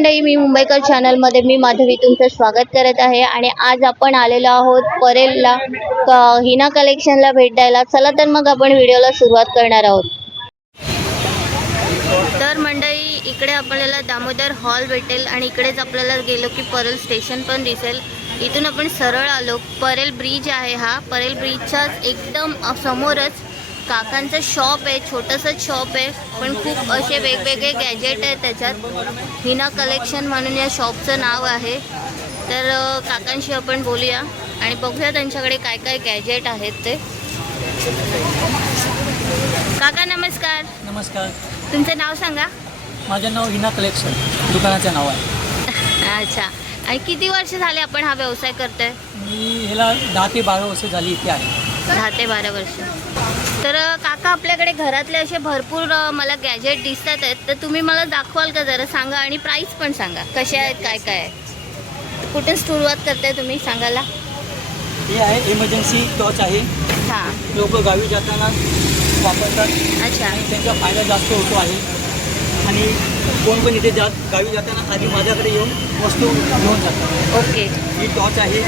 मंडळी, मी मुंबईकर चॅनलमध्ये मी माधवी तुमचं स्वागत करत आहे आणि आज आपण आलेलो आहोत परेलला हिना कलेक्शनला भेट द्यायला. चला तर मग आपण व्हिडिओला सुरुवात करणार आहोत. तर मंडळी, इकडे आपल्याला दामोदर हॉल भेटेल आणि इकडेच आपल्याला गेलो की परेल स्टेशन पण दिसेल. इथून आपण सरळ आलो. परेल ब्रिज आहे हा. परेल ब्रिजच्याच एकदम समोरच काकांचं शॉप आहे. छोटंसं शॉप आहे पण खूप असे वेगवेगळे गॅजेट आहेत त्याच्यात. हिना कलेक्शन म्हणून या शॉपचं नाव आहे. तर काकांशी आपण बोलूया आणि बघूया त्यांच्याकडे काय काय गॅजेट आहेत ते. काका नमस्कार. नमस्कार. तुमचं नाव सांगा. माझं नाव हिना कलेक्शन दुकानाचं नाव आहे. अच्छा. आणि किती वर्ष झाले आपण हा व्यवसाय करतोय? मी ह्याला 10 ते 12 वर्ष झाली इथे आहे. 10 ते 12 वर्ष. तर काका, आपल्याकडे घरातले असे भरपूर मला गॅजेट दिसतात आहेत, तर तुम्ही मला दाखवाल का? जरा सांगा आणि प्राईस पण सांगा कसे आहेत, काय काय आहे. कुठून सुरुवात करताय तुम्ही सांगायला? हे आहे इमर्जन्सी टॉर्च आहे. हां. लोक गावी जाताना वापरतात. अच्छा. आणि त्यांचा फायदा जास्त होतो आहे. आणि कोण पण इथे गावी जाताना आधी माझ्याकडे येऊन वस्तू घेऊन जातात. ओके. ही टॉर्च आहे.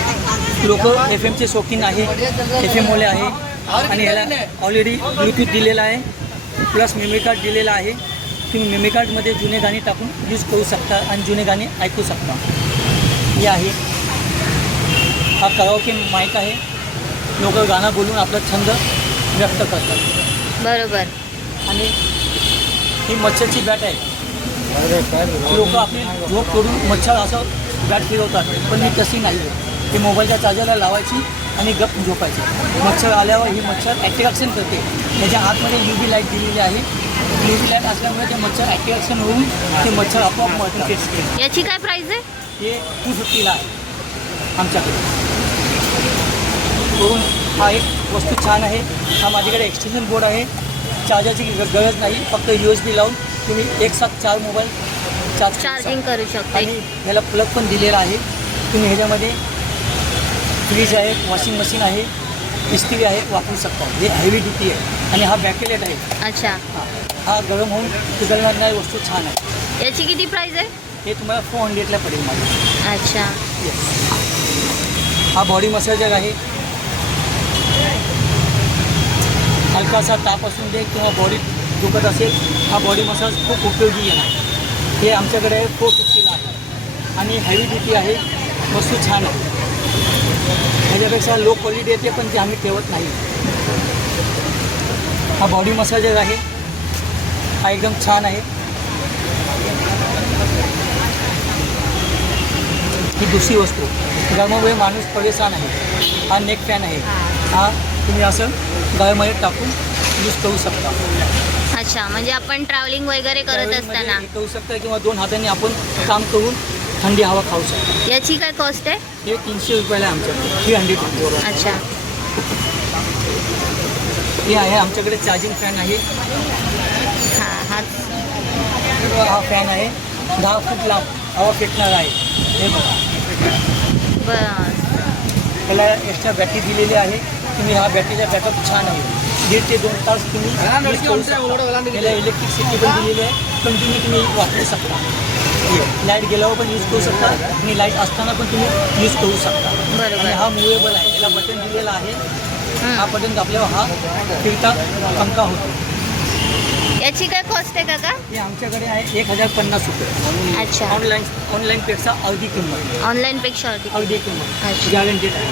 लोक FM चे शौकीन आहे, FM वाले आहे. आणि ह्याला ऑलरेडी ब्लूटूथ दिलेला आहे, प्लस मेमरी कार्ड दिलेला आहे. तुम्ही मेमरी कार्डमध्ये जुने गाणी टाकून यूज करू शकता आणि जुने गाणी ऐकू शकता. हे आहे. हा कराओके माईक आहे. लोक गाणं बोलून आपला छंद व्यक्त करतात. बरोबर. आणि ही मच्छरची बॅट आहे. लोक आपली झोप तोडून मच्छर असं बॅट फिरवतात, पण मी तशी नाही. ही मोबाईलच्या चार्जरला लावायची आणि गप झोपायची. मच्छर आल्यावर ही मच्छर ॲट्रॅक्शन करते. त्याच्या आतमध्ये UV लाईट दिलेली आहे. UV लाईट असल्यामुळे ते मच्छर ॲट्रॅक्शन होऊन ते मच्छर आपोआप मरते. याची काय प्राईस आहे? हे 250ला आहे आमच्याकडे. करून हा एक वस्तू छान आहे. हा माझ्याकडे एक्सटेन्शन बोर्ड आहे. चार्जरची गरज नाही. फक्त USB लावून तुम्ही एक साथ 4 मोबाईल चार्जिंग करू शकता. आणि ह्याला प्लग पण दिलेला आहे. तुम्ही ह्याच्यामध्ये फ्रीज आहे, वॉशिंग मशीन आहे, इस्त्री आहे, वापरू शकता. हे हेवी ड्युटी आहे आणि हा बॅकलेट आहे. अच्छा. हा गरम होऊन पिघलणार नाही. वस्तू छान आहे. याची किती प्राईस आहे? हे तुम्हाला 400ला पडेल माझं. अच्छा. हा बॉडी मसाजर आहे. हलकासा ताप असून दे किंवा बॉडी दुखत असेल, हा बॉडी मसाज खूप उपयोगी आहे. हे आमच्याकडे 450ला आहे आणि हेवी ड्युटी आहे. वस्तू छान आहे. ह्याच्यापेक्षा लो क्वालिटी येते पण ते आम्ही ठेवत नाही. हा बॉडी मसाजर आहे. हा एकदम छान आहे. ही दुसरी वस्तू. गरमामुळे माणूस परेशान आहे. हा नेक फॅन आहे. हा तुम्ही असं गळ्यामध्ये टाकून यूज करू शकता. अच्छा. म्हणजे आपण ट्रॅव्हलिंग वगैरे करत असताना करू शकता किंवा 2 हातांनी आपण काम करून थंडी हवा खाऊ शकतो. याची काय कॉस्ट आहे? हे 300 रुपयाला आहे आमच्याकडे. 300 रुपये. अच्छा. हे आहे आमच्याकडे चार्जिंग फॅन आहे. हा फॅन आहे. 10 फूट लांब हवा फेकणार आहे. हे बघा. बस. त्याला एक्स्ट्रा बॅटरी दिलेली आहे. तुम्ही हा बॅटरीचा बॅकअप छान आहे. 1.5 ते 2 तास तुम्ही यूज करू शकता. त्याला इलेक्ट्रिसिटी पण दिलेली आहे. कंटिन्यू तुम्ही वापरू शकता. लाईट गेल्यावर पण यूज करू शकता आणि लाईट असताना पण तुम्ही यूज करू शकता. बरोबर. आणि हा मुव्हेबल आहे. याला बटन दिलेला आहे. हा बटन दाबल्यावर हा फिरता पंखा होतो. याची काय कॉस्ट आहे काका? हे आमच्याकडे आहे 1050 रुपये. अच्छा. ऑनलाईनपेक्षा अर्धी किंमत. ऑनलाईनपेक्षा अर्धी किंमत. अच्छा. गॅरंटेड आहे.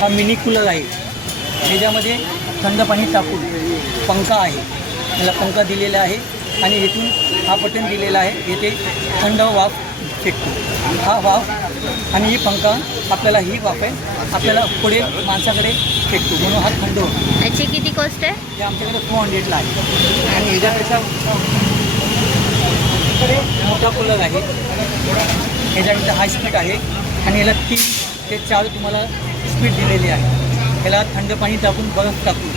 हा मिनी कूलर आहे. ह्याच्यामध्ये थंड पाणी टाकून पंखा आहे. याला पंखा दिलेला आहे आणि इथून हा बटन दिलेला आहे. येथे थंड वाफ फेकतो. हा वाफ आणि ही पंखा आपल्याला ही वाफ आहे आपल्याला पुढे माणसाकडे फेकतो म्हणून हा थंड होतो. याची किती कॉस्ट आहे? हे आमच्याकडे 400ला आहे. आणि ह्याच्यापेक्षा मोठा कूलर आहे. ह्याच्याकडे हाय स्पीड आहे आणि याला 3 ते 4 तुम्हाला स्पीड दिलेली आहे. याला थंड पाणी टाकून बर्फ टाकून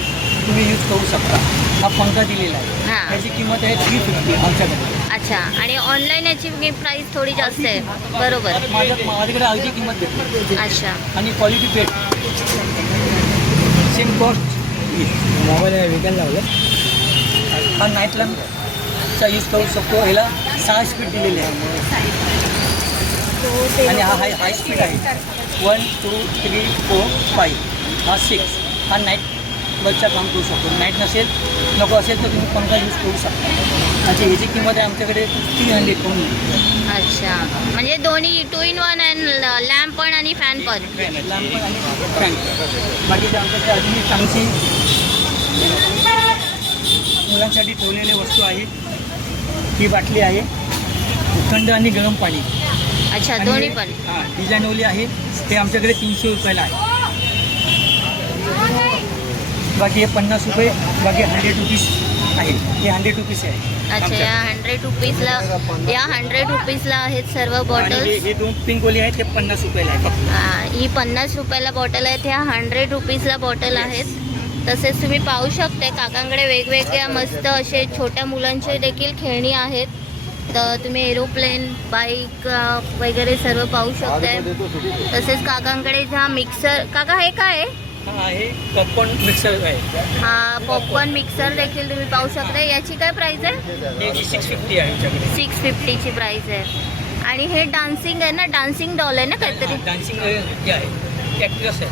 तुम्ही यूज करू शकता. हा पंखा दिलेला आहे. याची किंमत आहे 350 आमच्याकडे. अच्छा. आणि ऑनलाईन याची प्राईस थोडी जास्त आहे. बरोबर. माझ्याकडे अर्धी किंमत भेटते. अच्छा. आणि quality paid same cost. Mobile विकायला लावलं. हा नाईट लॅम्प चा यूज करू शकतो. ह्याला 6 स्पीड दिलेले आहे आणि हा हाय स्पीड आहे. 1 2 3 4 5. हा 6. हा नाईट बसचा काम करू शकतो. नाईट नसेल नको असेल तर तुम्ही पंखा यूज करू शकता. अच्छा, ह्याची किंमत आहे आमच्याकडे 300 पाऊंड. अच्छा, म्हणजे दोन्ही 2 in 1 अँड लॅम्प पण आणि फॅन पण. लॅम्प पण आणि फॅन. बाकीचे आमच्याकडे अजूनही चांगली मुलांसाठी ठेवलेले वस्तू आहेत. ही बाटली आहे थंड आणि गरम पाणी. अच्छा, आणि दोन्ही पण. हां, डिझाईनवाली आहे. ते आमच्याकडे 300 रुपयाला आहे. बाकी हे 50 रुपये. बाकी 100 रुपीज आहे. हे 100 रुपीज आहे. अच्छा, या 100 रुपीजला आहेत सर्व आणि बॉटल्स. हे 2 पिंकवाली आहेत ते 50 रुपयाला आहे फक्त. ही 50 रुपयाला बॉटल आहेत. ह्या 100 रुपीजला बॉटल आहेत. तसेच तुम्ही पाहू शकता काकांकडे वेगवेगळ्या मस्त असे छोट्या मुलांचे देखील खेळणी आहेत. तर तुम्ही एरोप्लेन, बाईक वगैरे सर्व पाहू शकताय. तसेच काकांकडे हा मिक्सर. काका हे काय आहे? हा आहे पॉपकॉर्न मिक्सर आहे. हा पॉपकॉर्न मिक्सर देखील तुम्ही पाहू शकता. याची काय प्राइस आहे? हे 650 आहे आमच्याकडे. 650ची प्राइस आहे. आणि हे डान्सिंग आहे ना, डान्सिंग डॉल आहे ना काहीतरी. डान्सिंग हे आहे ॲक्ट्रेस आहे.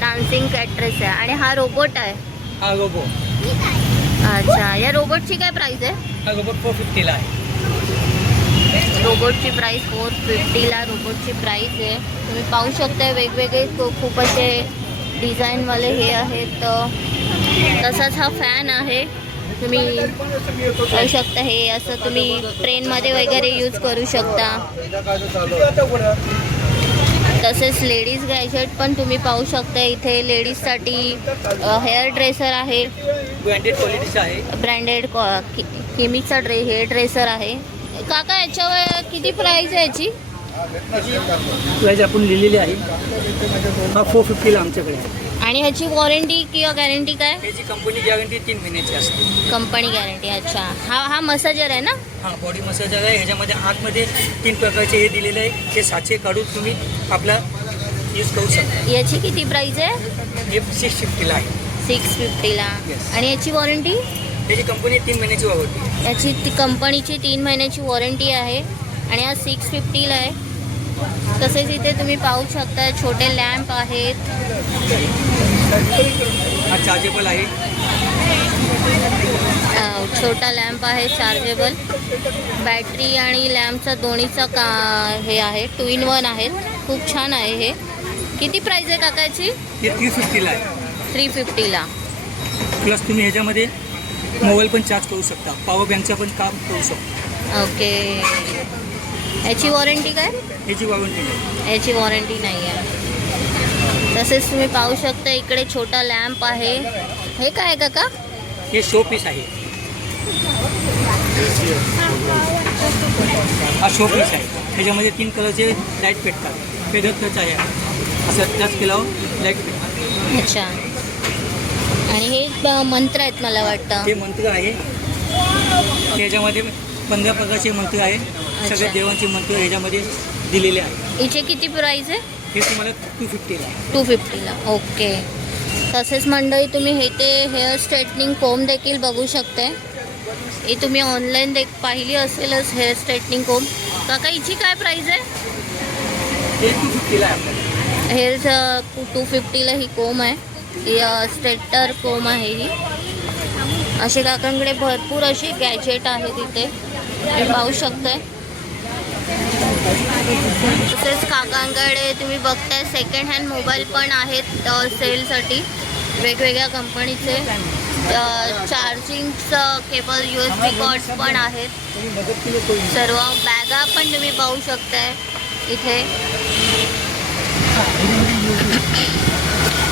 डान्सिंग कॅट्रेस आहे. आणि हा रोबोट आहे. हा रोबो. अच्छा, या रोबोटची काय प्राइस आहे? हा रोबोट 450ला आहे. रोबोटची प्राइस 450ला रोबोटची प्राइस आहे. तुम्ही पाहू शकता वेगवेगळे खूप असे डिझाईनवाले हे आहेत. तसाच हा फॅन आहे. तुम्ही पाहू शकता. हे असं तुम्ही ट्रेनमध्ये वगैरे यूज करू शकता. तसेच लेडीज गॅजेट पण तुम्ही पाहू शकता. इथे लेडीजसाठी हेअर ड्रेसर आहे. ब्रँडेड क्वालिटीचा आहे. ब्रँडेड किमीचा हेअर ड्रेसर आहे. काका याच्यावर किती प्राइस आहे याची? प्राइस आपण लिहिलेली आहे. हा 450ला आमच्याकडे आहे. आणि ह्याची वॉरंटी किंवा गॅरंटी काय? त्याची कंपनी गॅरंटी 3 महिन्याची असते. Company guarantee. अच्छा, हा मसाजर आहे ना? हां, बॉडी मसाजर आहे. ह्याच्यामध्ये आतमध्ये 3 प्रकारचे हे दिलेले आहे. ते साचे काढून तुम्ही आपला यूज करू शकता. याची किती प्राइस आहे? हे 650ला आहे. 650ला. Yes. आणि याची वॉरंटी? त्याची कंपनी 3 महिन्याची वॉरंटी. याची कंपनीची 3 महिन्याची वॉरंटी आहे. आणि हा 650ला आहे. तसेच इथे तुम्ही पाहू शकता छोटे लॅम्प आहेत. हा चार्जेबल आहे. छोटा लॅम्प आहे चार्जेबल. बॅटरी आणि लॅम्पचा दोन्हीचा हे आहे. 2 in 1 आहेत. खूप छान आहे हे. किती प्राइस आहे काकाची? हे 350ला आहे. 350ला. प्लस तुम्ही ह्याच्यामध्ये मोबाईल पण चार्ज करू शकता. पॉवर बँकचं पण काम करू शकता. ओके. याची वॉरंटी काय? ह्याची वॉरंटी नाही. याची वॉरंटी नाही आहे. तसेच तुम्ही पाहू शकता इकडे छोटा लॅम्प आहे. हे काय आहे काका? हे शो पीस आहे. हा शो पीस आहे. ह्याच्यामध्ये 3 कलरचे लाईट पेटतात. फेदर टच आहे. असं टच केल्यावर लाईट पेटतात. अच्छा. आणि हे मंत्र आहेत मला वाटतं. हे मंत्र आहे. ह्याच्यामध्ये 15 प्रकारचे मंत्र आहे. सगळ्या देवांचे मंत्र ह्याच्यामध्ये दिलेले आहे. हिचे किती प्राइस आहे? हे तुम्हाला 250ला आहे. 250ला. ओके. तसेच मंडळी तुम्ही हे ते हेअर स्ट्रेटनिंग कोम देखील बघू शकते. ही तुम्ही ऑनलाईन पाहिली असेलच हेअर स्ट्रेटनिंग कोम. काका हिची काय प्राइस आहे? हे 250ला आहे आपल्याला. हेअर 250ला ही कोम आहे. ही स्ट्रेटर कोम आहे ही. असे काकांकडे भरपूर अशी गॅजेट आहेत इथे तुम्ही पाहू शकताय. तसेच काकांकडे तुम्ही बघताय सेकंड हँड मोबाईल पण आहेत सेलसाठी. वेगवेगळ्या कंपनीचे चार्जिंगचं केबल USB कॉर्ड्स पण आहेत. सर्व बॅगा पण तुम्ही पाहू शकताय इथे.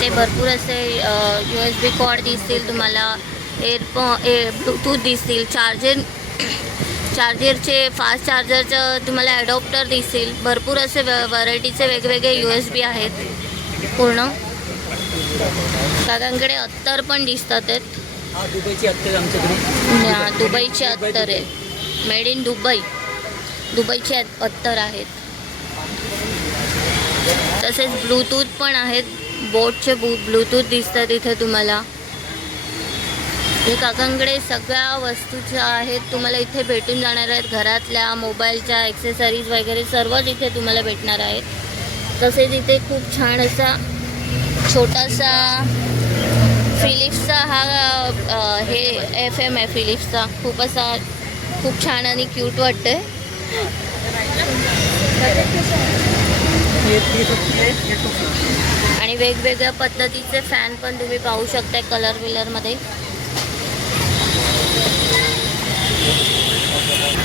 ते भरपूर असे USB कॉर्ड दिसतील तुम्हाला. ब्लूटूथ दिसतील. चार्जरचे फास्ट चार्जरचं तुम्हाला ॲडॉप्टर दिसतील. भरपूर असे व्हरायटीचे वेगवेगळे USB आहेत पूर्ण. काकांकडे अत्तर पण दिसतात आहेत. हा दुबईची अत्तर आमच्याकडे. दुबईचे अत्तर आहे. Made in Dubai. दुबईचे अत्तर आहेत. तसेच ब्लूटूथ पण आहेत. बोटचे ब्लूटूथ दिसतात इथे तुम्हाला. हे काकांकडे सगळ्या वस्तूच्या आहेत, तुम्हाला इथे भेटून जाणार आहेत. घरातल्या मोबाईलच्या ॲक्सेसरीज वगैरे सर्वच इथे तुम्हाला भेटणार आहेत. तसेच इथे खूप छान असा छोटासा फिलिप्सचा हा हे FM आहे फिलिप्सचा. खूप छान आणि क्यूट वाटतंय. आणि वेगवेगळ्या पद्धतीचे फॅन पण तुम्ही पाहू शकता कलर विलरमध्ये.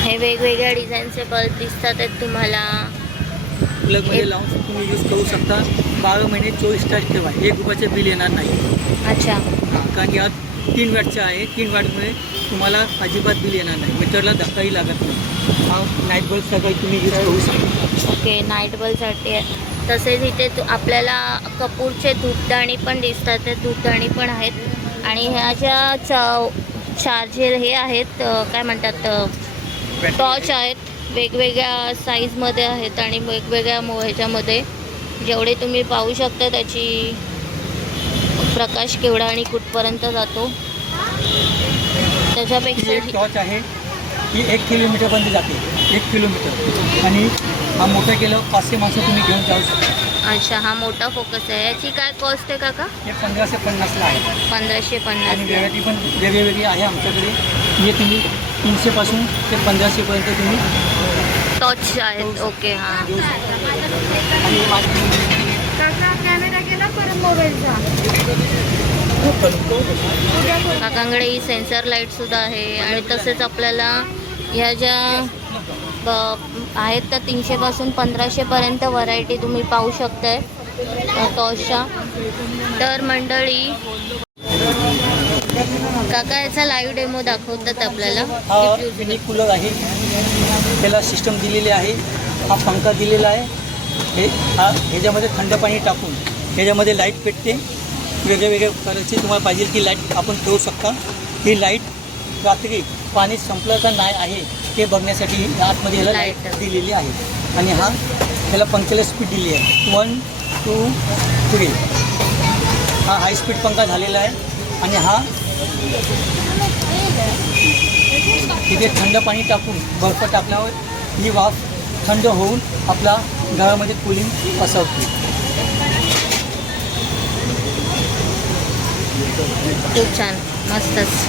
हे वेगवेगळ्या डिझाईनचे बल्ब दिसतात आहेत तुम्हाला. प्लगमध्ये लावून तुम्ही यूज करू शकता. 12 महिने 24 तास ठेवा, 1 रुपयाचे बिल येणार नाही. अच्छा, कारण की हा 3 वॅटचा आहे. 3 वॅटमुळे तुम्हाला अजिबात बिल येणार नाही, मीटरला धक्काही लागत नाही. हा नाईट बल्ब सगळं तुम्ही यूज करू शकता. ओके, नाईट बल्बसाठी आहे. तसेच इथे आपल्याला कपूरचे धूपदाणी पण दिसतात, ते धूपदाणी पण आहेत. आणि ह्या ज्या चार्जर हे आहेत काय म्हणतात टॉर्च आहेत, वेगवेगळ्या साईजमध्ये आहेत आणि वेगवेगळ्या ह्याच्यामध्ये. जेवढे तुम्ही पाहू शकता त्याची प्रकाश केवढा आणि कुठपर्यंत जातो. त्याच्यापेक्षा एक टॉर्च आहे ही 1 किलोमीटरपर्यंत जाते, 1 किलोमीटर. आणि हा मोठं केलं 500 माणसं तुम्ही घेऊन जाऊ शकता. अच्छा, हा मोठा फोकस आहे. याची काय कॉस्ट आहे काका? हे 1550ला आहे. 1550. आणि व्हेरायटी पण वेगळी आहे आमच्याकडे. हे तुम्ही 300पासून ते 1500पर्यंत तुम्ही टॉर्च आहेत. ओके, हां. आणि कॅमेरा गेला परत मोबाईलचा. काकांकडे ही सेन्सर लाईटसुद्धा आहे. आणि तसेच आपल्याला ह्या ज्या आहेत त्या 300पासून 1500पर्यंत व्हरायटी तुम्ही पाहू शकताय टॉर्चच्या. तर मंडळी काका याचा लाईव्ह डेमो दाखवतात आपल्याला. हा मिनी कूलर आहे, त्याला सिस्टम दिलेली आहे. हा पंखा दिलेला आहे. ह्याच्यामध्ये थंड पाणी टाकून ह्याच्यामध्ये लाईट पेटते. वेगळ्या कलरची तुम्हाला पाहिजे ती लाईट आपण ठेवू शकता. ही लाईट रात्री पाणी संपलं का नाही आहे ते बघण्यासाठी आतमध्ये ह्याला लाईट दिलेली आहे. आणि ह्याला पंख्याला स्पीड दिली आहे 1, 2, 3. हा हाय स्पीड पंखा झालेला आहे. आणि हा तिथे थंड पाणी टाकून बर्फ टाकल्यावर ही वाफ थंड होऊन आपला घरामध्ये कूलिंग पसरते. खूप छान, मस्तच.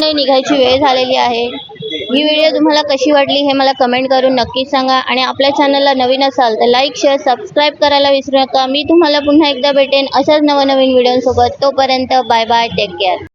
नाही, निघायची वेळ झालेली आहे. ही व्हिडिओ तुम्हाला कशी वाटली हे मला कमेंट करून नक्की सांगा. आणि आपल्या चॅनलला नवीन असाल तर लाईक, शेअर, सबस्क्राईब करायला विसरू नका. मी तुम्हाला पुन्हा एकदा भेटेन अशाच नवनवीन व्हिडिओसोबत. तोपर्यंत बाय बाय, टेक केअर.